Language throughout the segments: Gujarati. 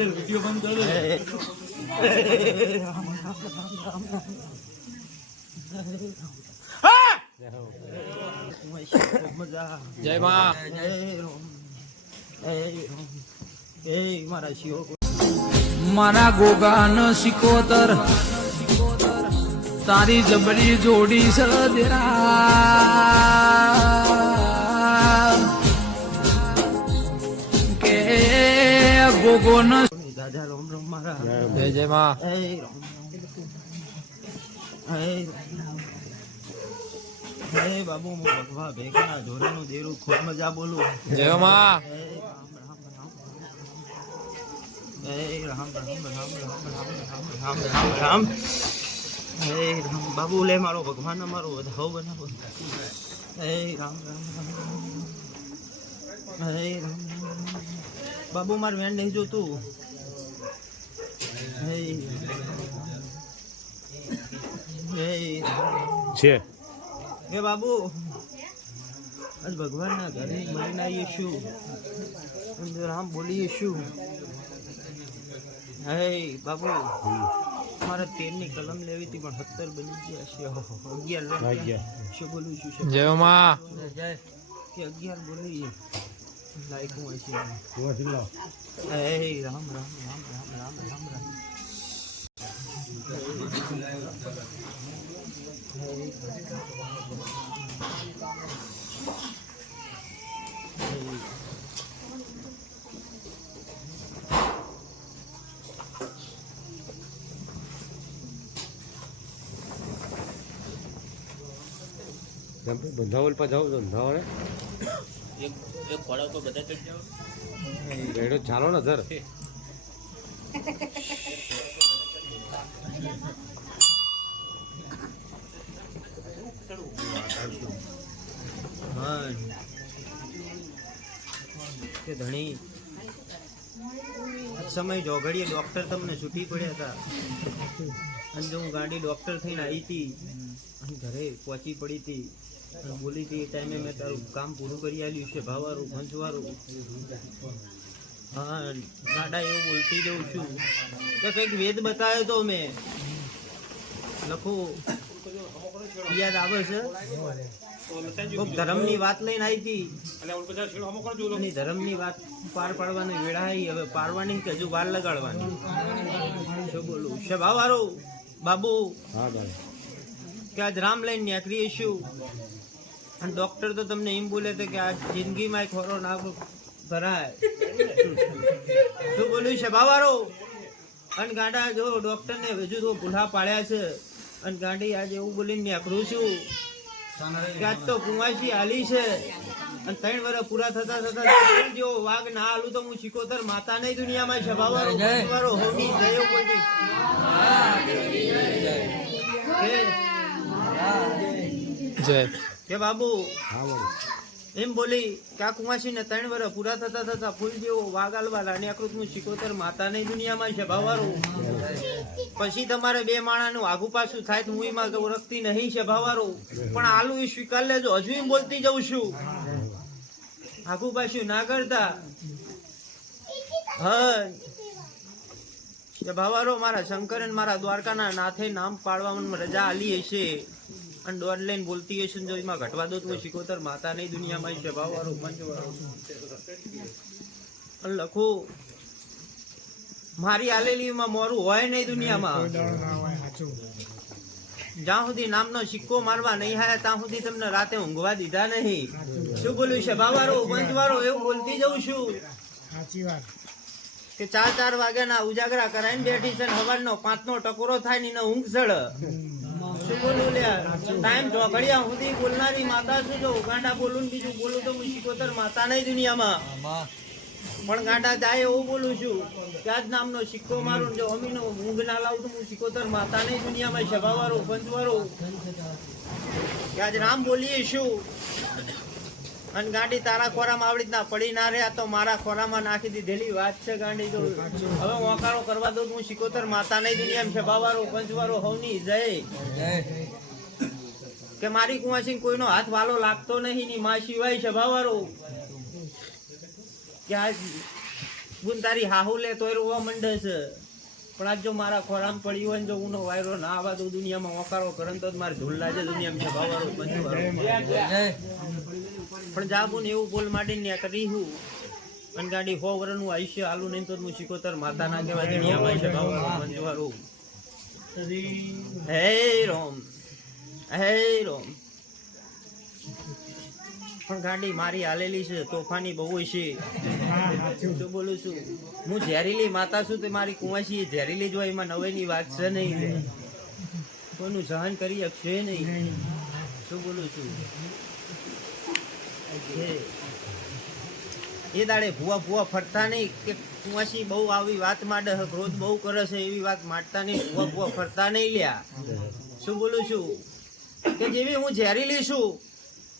પડે વીડિયો બંધ કરો. જય મા. મારા શિવ મારા ગોગાન સિકોતર તારી જબરી જોડી સદેરા. બાબુ લે મારો ભગવાન મારો વધાવો બનાવો હે રામ રામ રામ હે રામ બાબુ માર વેન નહીં જોતું. છે. એ બાબુ. આજ ભગવાનના ઘરે મળીને આવીએ શું રામ બોલીએ શું હે બાબુ. મારે તેરની કલમ લેવી હતી પણ સત્તર બની ગયા છે. ઓહો, અગિયાર શું બોલું છું શું? જય માં કે અગિયાર Like kung ano siya. Kuha sila. Eh, raham, raham, raham, raham, raham, raham, raham. બંધાવલ પાછા બંધાવળ રેડો ચાલો ને સર હા કે ધણી સમય જોગડીએ ડોક્ટર તમને છૂટી પડ્યા હતા. અને જો હું ગાડી ડોક્ટર થઈને આવી હતી. અને ઘરે પહોંચી પડી હતી. બોલી હતી એ ટાઈમે મેં તારું કામ પૂરું કરી આવ્યું છે ભાવારું ભંજવારું. હા ગાડા એવું બોલતી જઉં છું. તો કંઈક વેદ બતાવ્યો તો મેં. લખો. યાદ આવે છે? ધર્મની વાત લઈને આવી હતી. ધર્મની વાત પાર પાડવાની વેળા આવી હવે પાડવાની કે હજુ વાર લગાડવાની? શું બોલું? સભાવાળો બાબુ? કે આજ રામ લઈને નીકળીએ શું અને ડોક્ટર તો તમને એમ બોલે છે કે આ જિંદગીમાં એક હોરો ના ભરાય. શું બોલ્યું છે? બાવારો? અને ગાંડા જો ડોક્ટરને હજુ તો ભૂલા પાડ્યા છે. અને ગાંડી આજે એવું બોલીને નીકળું છું ક્યાં તો કુંવાસી હાલી છે. અને ત્રણ વર્ષ પૂરા થતા થતા જો વાઘ ના હાલું તો હું શીખોતર માતા નહીં દુનિયામાં બાવારો બાવારો હોની જયો કોઈ જય. કે બાબુ? હા એમ બોલી કે કુંવાસી ત્રણ વર્ષ પૂરા થતા થતા ફૂલ જેવો વાગાલવા રાણી આકૃતનું શિકોતર માતા નહીં દુનિયામાં છે ભાવારું પછી તમારે બે માણાનું આગુ પાછું થાય તો હું એમાં ઓળખતી નહીં છે ભાવારું પણ આલુ એ સ્વીકાર લેજો. હજુ એમ બોલતી જઉં છું. આગુ પાછું ના કરતા. હા ભાવારો મારા શંકર મારા દ્વારકાના નાથે નામ પાડવામાં રજા આલી હશે. અને દોઢ લઈને બોલતી હશે જો એમાં ઘટવા દો તો હું શિકોતર માતા નહીં, દુનિયામાં છે ભાવવાળો પંચવાળો અને લખો. મારી આલેલીમાં મોરું હોય નહીં દુનિયામાં. જ્યાં સુધી નામનો સિક્કો મારવા નહીં હારે, ત્યાં સુધી તમને રાતે ઊંઘવા દીધા નહીં. શું બોલ્યું છે બાવારો પંચવારો એવું બોલતી જઉં છું. કે ચાર ચાર વાગ્યાના ઉજાગરા કરાઈને બેઠી છે ને હવારનો પાંચનો ટકોરો થાય ને ઊંઘ શું બોલું લ્યા ટાઈમ ચોઘડિયા સુધી બોલનારી માતા છું જો ગાંડા બોલું ને બીજું બોલું તો હું શિકોતર માતા નહીં દુનિયામાં. પણ ગાંડા જાય એવું બોલું છું. ત્યાં જ નામનો સિક્કો મારું જો અમીનો ઊંઘ ના લાવું તો હું શિકોતર માતા નહીં દુનિયામાં. સભાવાળો પંચવાળો. ત્યાં આજ રામ બોલીએ શું અને ગાંડી તારા ખોરામાં આવડી ના પડી ના રહ્યા તો મારા ખોરામાં નાખી દીધેલી વાત છે ગાંડી તો. હવે ઓકારો કરવા દો તો હું શિકોતર માતા નહીં દુનિયામાં છે. બાવારો પંચવારો હવની જય. કે મારી કુંવાસી કોઈનો હાથ વાલો લાગતો નહીં ની માં સિવાય છે બાવારો. કે આજ ગુણ તારી હાહુ લે તોય રોવા મંડે છે. પણ આજ જો મારા ખોરામ પડી હોય ને જો ઉનો વાયરો ના આવા તો દુનિયામાં વકારો કરન તો મારે ધૂલ છે દુનિયામાં છે બાવારો બંધુવારો પણ જાબુ ને એવું બોલ માંડીને ત્યાં કરી હું. અને ગાડી સો વર્ષનું આયુષ્ય આલું નહીં તો હું શીખોતર માતા ના કહેવાય હોય છે ભાવારો બંધુવારો હે રોમ હે રોમ. પણ ગાડી મારી હાલેલી છે તોફાની બહુ છે. શું બોલું છું? હું ઝેરીલી માતા છું તે મારી કુંવાસી ઝેરીલી જ એમાં નવાઈની વાત છે નહીં કોઈનું સહન કરી શકશે નહીં? શું બોલું છું? એ- દાડે ભૂવા ભૂવા ફરતા નહીં કે કુવાસી બહુ આવી વાત માંડે છે, ક્રોધ બહુ કરે છે એવી વાત માંડતા નહીં ભૂવા ભૂવા ફરતા નહીં લ્યા. શું બોલું છું? કે જેવી હું ઝેરીલી છું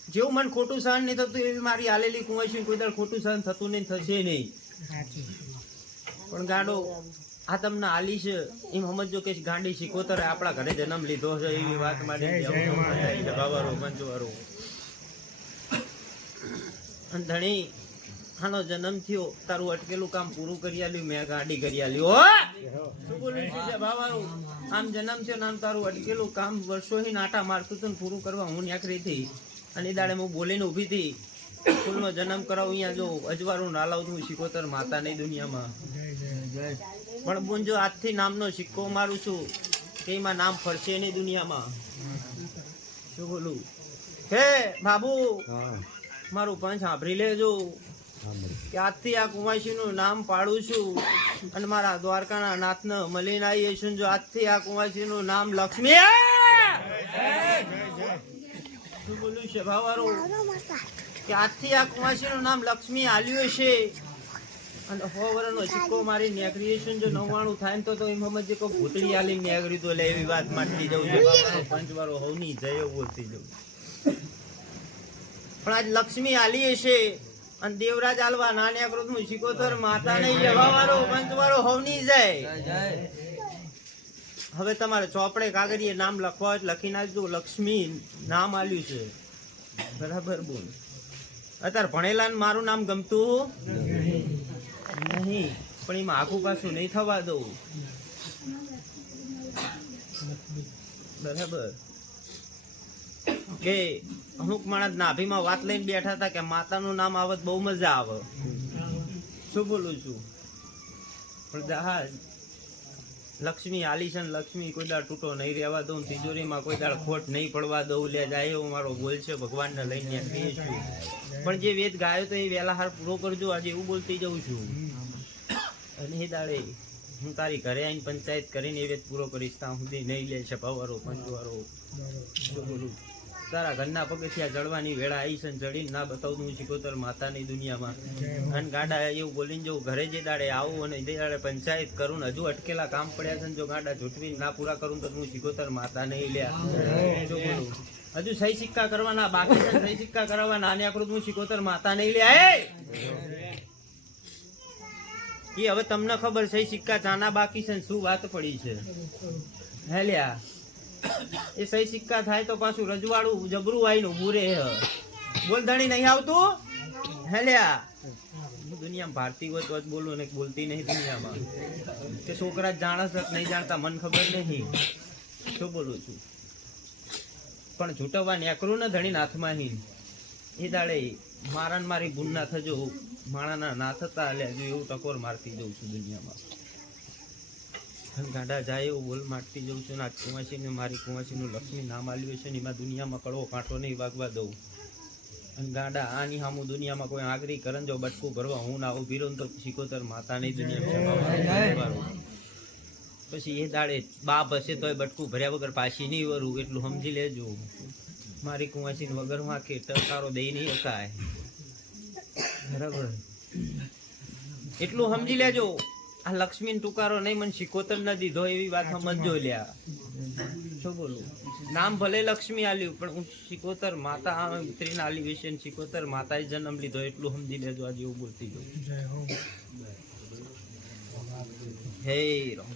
જેવું મને ખોટું સહન નહીં થતું એવી મારી આલેલી કુંવાસી કોઈ દાડ ખોટું સહન થતું નહીં થશે નહીં. પણ ગાંડો આ તમને આલી છે એમ સમજો કે ગાંડી શીખોતરે આપણા ઘરે જન્મ લીધો છે એવી વાત માંડી જગાવારો મંજવારો. ધણી, આનો જન્મ થયો. તારું અટકેલું કામ પૂરું કરી આલ્યું, મેં ગાડી કરી આલ્યું. શું બોલું છું જે ભાવારું આમ જન્મ થયો ને આમ તારું અટકેલું કામ વર્ષોથી નાટા મારતું હતું પૂરું કરવા હું ન્યાકરી હતી. અને દાડે હું બોલીને ઊભી હતી. ફૂલનો જન્મ કરાવું અહીંયા જો અજવાળું ના લાવતું હું શિકોતર માતા નહીં દુનિયામાં. પણ બોન જો આજથી નામનો સિક્કો મારું છું એમાં નામ ફરશે નહીં દુનિયામાં. શું બોલું? હે, બાબુ! મારું પંચ સાંભળી લેજો. કે આજથી આ કુંવાસીનું નામ પાડું છું અને મારા દ્વારકાના નાથને મળીને આવીએ છું જો આજથી આ કુંવાસીનું નામ લક્ષ્મી શું બોલું છે, ભાવારો? કે આજથી આ કુંવાસીનું નામ લક્ષ્મી આલ્યું છે અને સો વર્ષનો સિક્કો મારી નેગરી છે જો નવ્વાણું થાય ને તો તો એમ સમજે કે ભૂતળી આલી નેગરી તો લે એવી વાત માંડતી જવું છે. પંચવારો હોવ નહીં જય એવું જવું. પણ આજ લક્ષ્મી આલી હશે અને દેવરાજ આલવા નાન્યા ક્રોધ હું શિકોતર માતા નહીં જવાવાળો પંચવાળો હોવની જાય. હવે તમારે ચોપડે કાગળીએ નામ લખવા હોય લખી નાખજો લક્ષ્મી નામ આલ્યું છે. બરાબર બોલ. અત્યારે ભણેલા ને મારું નામ ગમતું નહીં પણ એમાં આખું પાછું નહીં થવા દઉં. બરાબર. કે અમુક માણસ નાભીમાં વાત લઈને બેઠા હતા કે માતાનું નામ આવત બહુ મજા આવે. શું બોલું છું? પણ લક્ષ્મી આલીશન લક્ષ્મી, કોઈ દાડ તૂટો નહીં રહેવા દઉં તિજોરીમાં કોઈ દાડ ખોટ નહીં પડવા દઉં, લે જાય એવો મારો ગોલ છે, ભગવાનને લઈને કહીએ છું. પણ જે વેદ ગાયો તો એ વહેલા હાર પૂરો કરજો, આજે એવું બોલતી જઉં છું. અને એ દાડે હું તારી ઘરે આવીને પંચાયત કરીને એ વેદ પૂરો કરીશ ત્યાં સુધી નહીં લે છે પવારો પંચવારો શું બોલું? તારા ઘરના પગથિયા જળવાની વેળા આવી છે ચડીને ના બતાવું હું શીખોતર માતાની દુનિયામાં. અને ગાડા એવું બોલીને જો ઘરે જે દાડે આવું અને જે દાડે પંચાયત કરું ને હજુ અટકેલા કામ પડ્યા છે ને જો ગાડા ઝૂંટવીને ના પૂરા કરું તો હું શીખોતર માતા નહીં લ્યા. હજુ સહી સિક્કા કરવાના, બાકી સહી સિક્કા કરાવવાના અને આકૃત હું શીખોતર માતા નહીં લ્યા. એ! હવે તમને ખબર છે સિક્કા ચાના બાકી છે ને શું વાત પડી છે. હે લ્યા. એ સહી સિક્કા થાય તો પાછું રજવાડું જબરું આવીને ઊભું રહે. રે બોલ ધણી, નહીં આવતું? હેલ્યા. દુનિયામાં ભારતી હોય તો જ બોલું ને બોલતી નહીં દુનિયામાં. કે છોકરા જ જાણે નહીં જાણતા મન ખબર નહીં. શું બોલું છું? પણ છૂટવવા નેકરું ને ધણી નાથમાં હીન. એ દાડે મારા મારી ગુણ ના થજો. માણાના ના થતા એટલે હજુ એવું ટકોર મારતી જઉં છું દુનિયામાં. ગાડા જાય એવું બોલ મારતી જઉં છું આ કુંવાસીને મારી કુંવાસીનું લક્ષ્મી નામ આવ્યું છે ને એમાં દુનિયામાં કડવો કાંઠો નહીં વાગવા દઉં. અને ગાંડા, આની સામું દુનિયામાં કોઈ આગરી કરન જો બટકું ભરવા હું ના ઊભી રહું તો સિકોતર માતા નહીં દુનિયામાં પછી એ દાડે બાપ હશે તોય બટકું ભર્યા વગર પાછી નહીં વરું, એટલું સમજી લેજો. મારી કુંવાસીને વગરમાં કે ટકારો દઈ નહીં શકાય. બરાબર? એટલું સમજી લેજો. આ લક્ષ્મી ટુકારો નહીં મને શીખોતર ન દીધો એવી વાત સમજો લ્યા. શું બોલું? નામ ભલે લક્ષ્મી આલ્યું પણ હું શીખોતર માતા આ સ્ત્રીના આલી વિશે શીખોતર માતાએ જન્મ લીધો એટલું સમજી લેજો આજે એવું બોલતી જવું હે રામ.